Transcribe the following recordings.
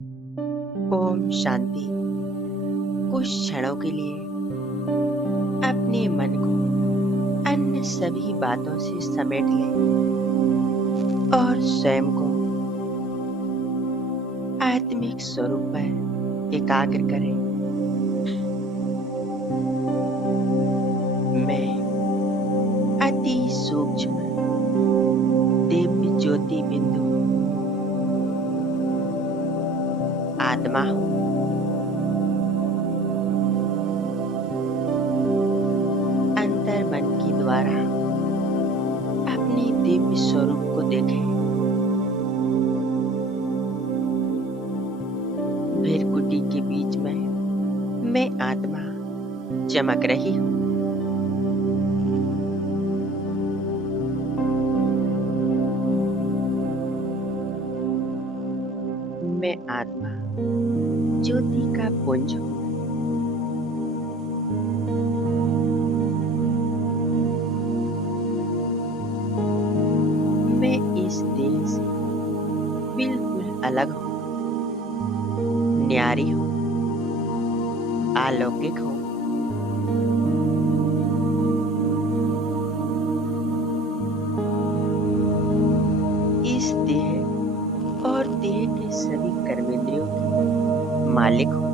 ओम शांति। कुछ क्षणों के लिए अपने मन को अन्य सभी बातों से समेट लें और स्वयं को आत्मिक स्वरूप पर एकाग्र करें। मैं अति सूक्ष्म दिव्य ज्योति बिंदु आत्मा हूँ। अंतर मन के द्वारा अपने दिव्य स्वरूप को देखें। भृकुटी के बीच में मैं आत्मा चमक रही हूँ। मैं आत्मा ज्योति का पुंज हूँ। मैं इस देह से बिल्कुल अलग हूँ, न्यारी हूँ, अलौकिक हूँ। इस देह और देह के सभी कर्मेंद्रियों के मालिक हूँ।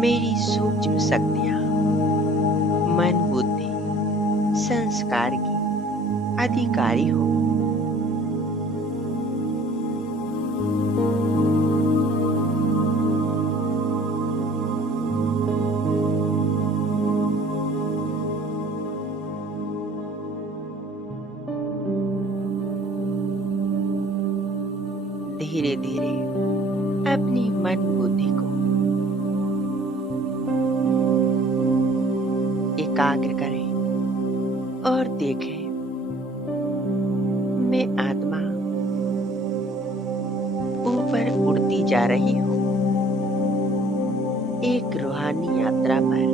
मेरी सूक्ष्म शक्तियाँ मन, बुद्धि, संस्कार की अधिकारी हो। धीरे धीरे अपनी मन बुद्धि को एकाग्र करें और देखें। मैं आत्मा ऊपर उड़ती जा रही हूँ, एक रूहानी यात्रा पर।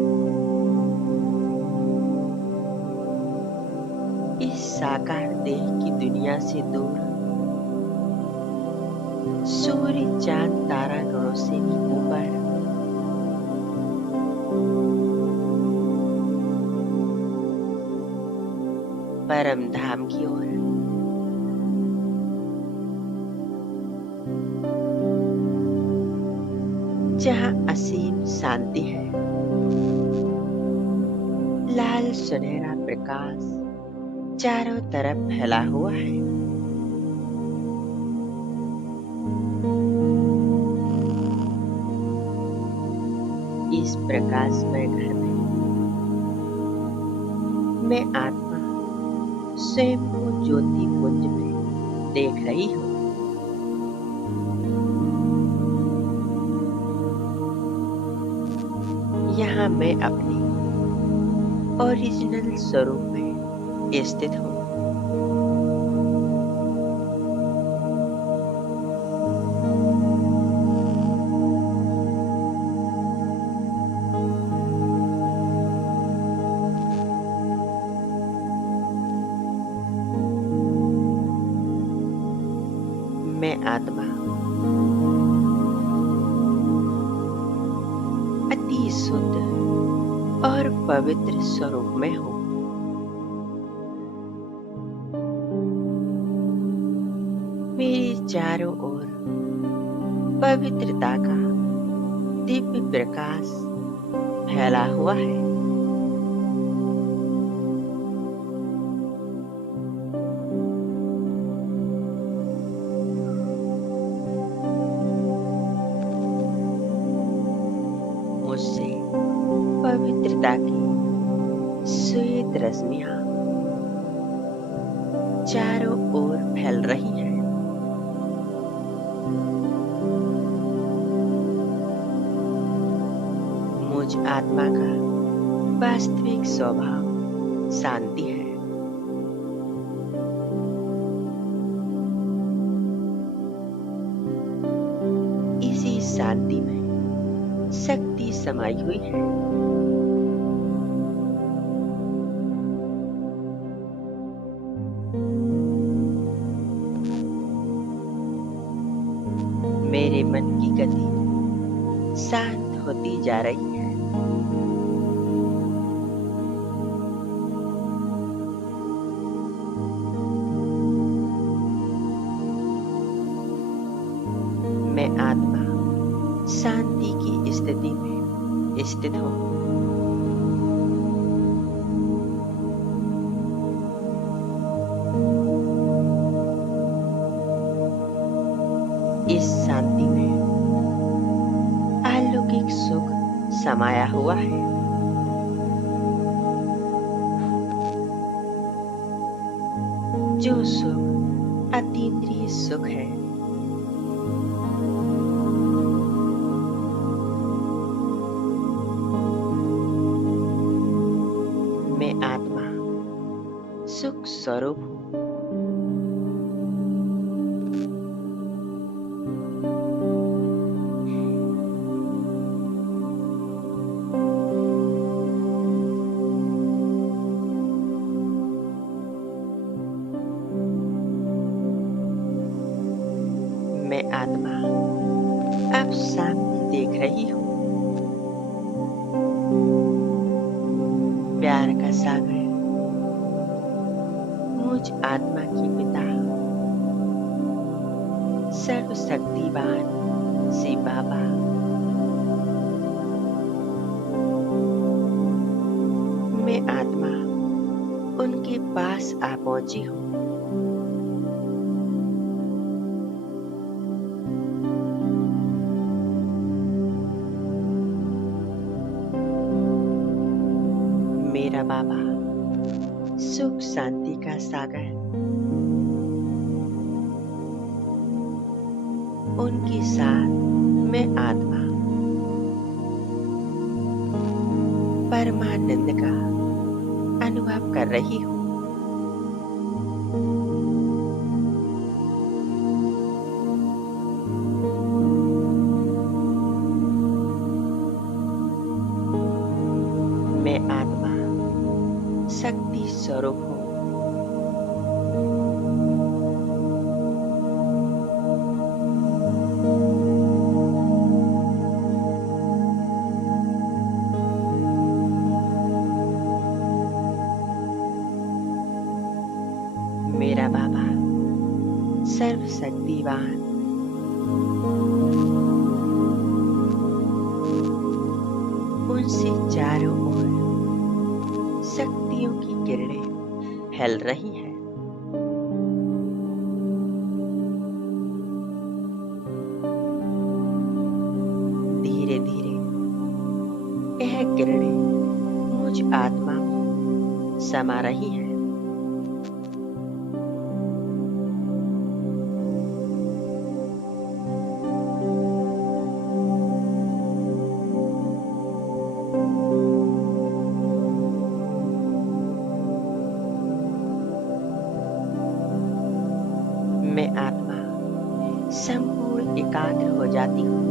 इस साकार देह की दुनिया से दूर, सूर्य चांद तारा गणों से भी ऊपर, परम धाम की ओर। जहाँ असीम शांति है, लाल सुनहरा प्रकाश चारों तरफ फैला हुआ है। इस प्रकाशमय घर में मैं आत्मा स्वयं को ज्योति पुंज में देख रही हूँ। यहाँ मैं अपनी ओरिजिनल स्वरूप में स्थित हूँ। मैं आत्मा अति शुद्ध और पवित्र स्वरूप में हूँ। मेरे चारों ओर पवित्रता का दिव्य प्रकाश फैला हुआ है। मुझसे पवित्रता की श्वेत रश्मियां चारों ओर फैल रही हैं। मुझ आत्मा का वास्तविक स्वभाव शांति है। इसी शांति में शक्ति समाई हुई है। मेरे मन की गति शांत होती जा रही है। मैं आत्मा शांति की स्थिति में स्थित हूँ। इस शांति में अलौकिक सुख समाया हुआ है। जो सुख अतीन्द्रिय सुख है। मैं आत्मा सुख स्वरूप हूँ। मैं आत्मा अब सामने देख रही हूँ। प्यार का सागर मुझ आत्मा की पिता सर्वशक्तिवान शिव बाबा मैं आत्मा उनके पास आ पहुंची हूँ। मेरा बाबा सुख शांति का सागर उनके साथ मैं आत्मा परमानंद का अनुभव कर रही हूँ। मैं आत्मा शक्ति स्वरूप हूँ। मेरा बाबा सर्वशक्तिवान उनसे चारों ओर शक्तियों की किरणें फैल रही हैं। धीरे धीरे यह किरणें मुझ आत्मा में समा रही हैं। मैं आत्मा संपूर्ण एकाग्र हो जाती हूँ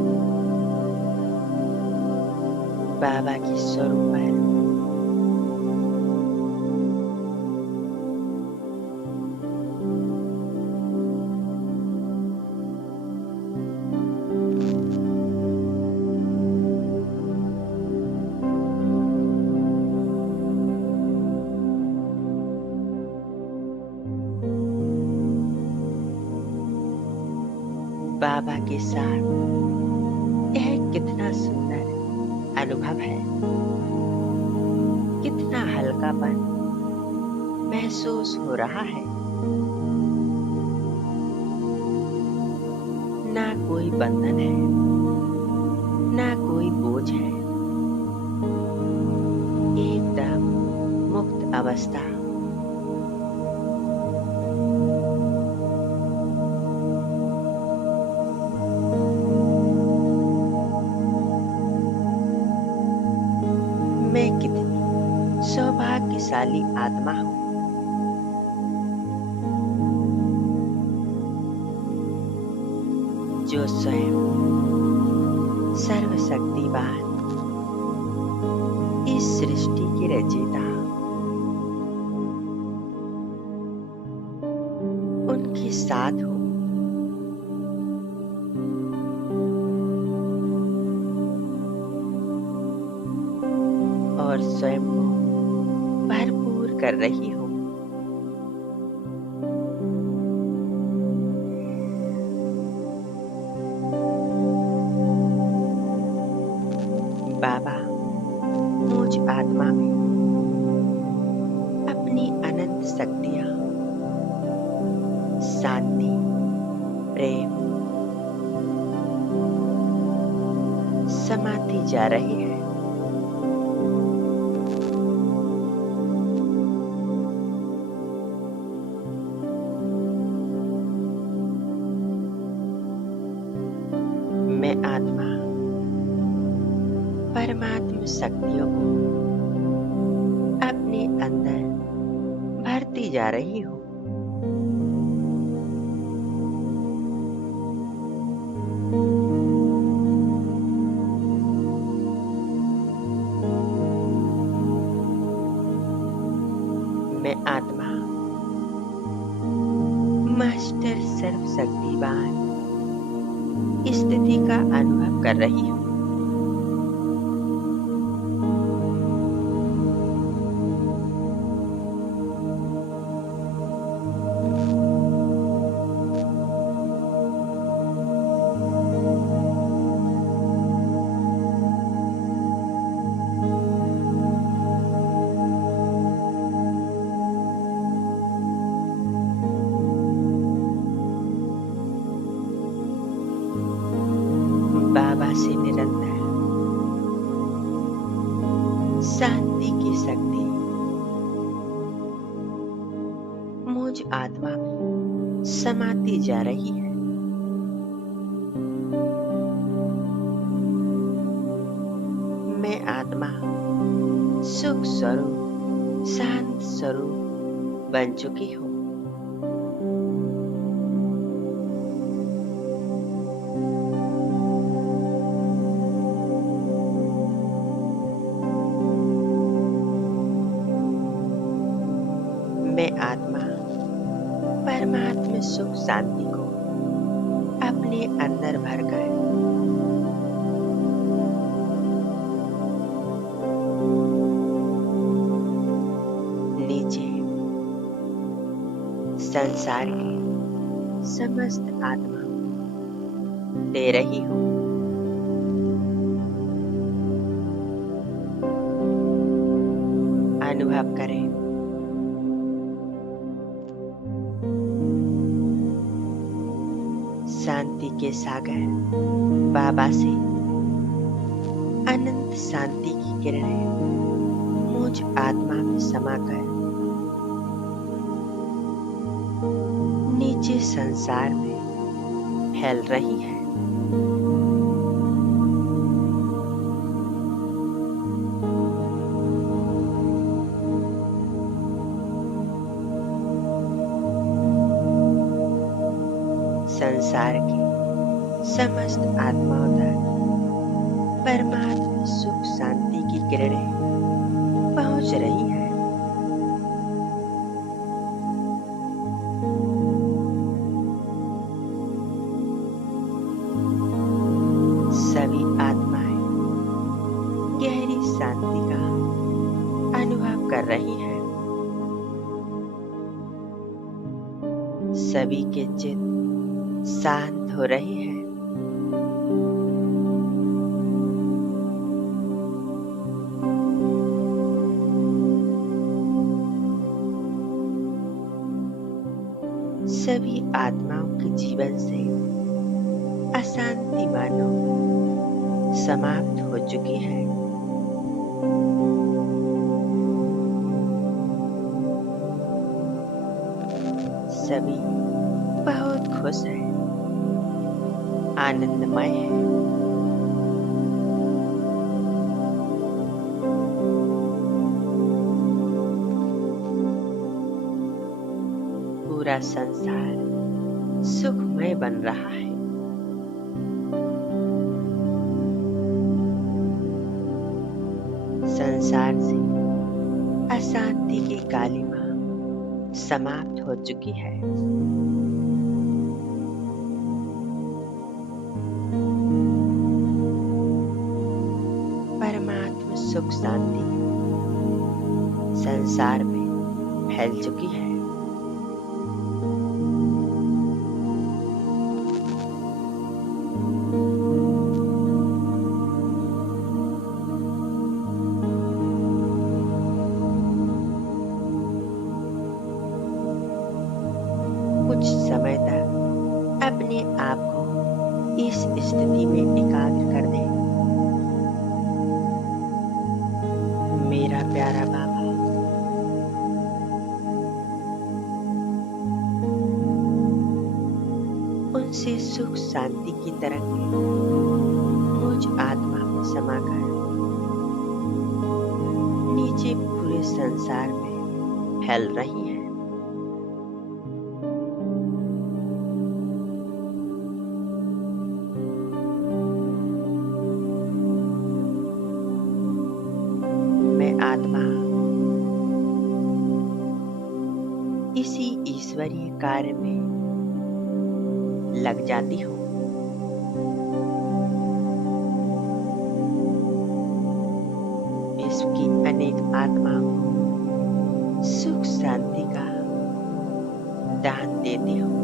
बाबा के स्वरूप पर। बाबा के साथ यह कितना सुंदर अनुभव है। कितना हल्कापन महसूस हो रहा है। ना कोई बंधन है, ना कोई बोझ है। एकदम मुक्त अवस्था। मैं कितनी सौभाग्यशाली आत्मा हूँ। जो स्वयं सर्वशक्तिवान इस सृष्टि के रचयिता उनके साथ हूँ। स्वयं को भरपूर कर रही हो। बाबा मुझ आत्मा में अपनी अनंत शक्तियां, शांति, प्रेम समाती जा रही है। मैं आत्मा परमात्म शक्तियों को अपने अंदर भरती जा रही हूँ। मैं आत्मा मास्टर सर्वशक्तिवान स्थिति का अनुभव कर रही हूँ। बाबा से निरंतर शांति की शक्ति मुझ आत्मा में समाती जा रही है। मैं आत्मा सुख स्वरूप, शांत स्वरूप बन चुकी हूँ। मैं आत्मा परमात्मा सुख शांति को अपने अंदर भरकर नीचे संसार की समस्त आत्मा दे रही हूँ। अनुभव करें शांति के सागर बाबा से अनंत शांति की किरणें मुझ आत्मा में समाकर नीचे संसार में फैल रही है। संसार की समस्त आत्माओं तक परमात्मा सुख शांति की किरणें पहुंच रही है। सभी आत्माएं गहरी शांति का अनुभव कर रही हैं। सभी के चित्त शांत हो रही है। सभी आत्माओं के जीवन से अशांति मानो समाप्त हो चुकी है। सभी बहुत खुश हैं, आनंदमय है। पूरा संसार सुखमय बन रहा है। संसार से अशांति की कालिमा समाप्त हो चुकी है। परमात्मा सुख शांति संसार में फैल चुकी है। कुछ समय तक अपने आप को इस स्थिति में एकाग्र कर दें। मेरा प्यारा बाबा, उनसे सुख शांति की तरंगें मुझ आत्मा में समाकर नीचे पूरे संसार में फैल रही हैं। मैं आत्मा इसी ईश्वरीय कार्य में लग जाती हूँ। विश्व की अनेक आत्माओं को सुख शांति का दान देती हूँ।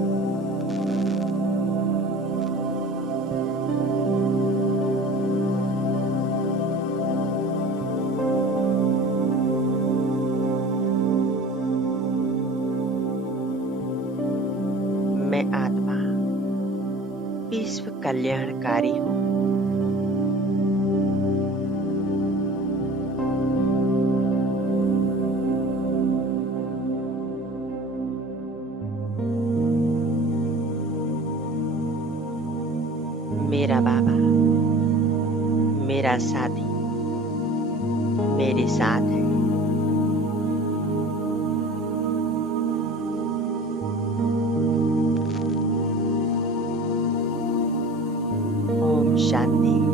मैं आत्मा विश्व कल्याणकारी हूँ। मेरा बाबा मेरा साथी मेरे साथ है। ओम शांति।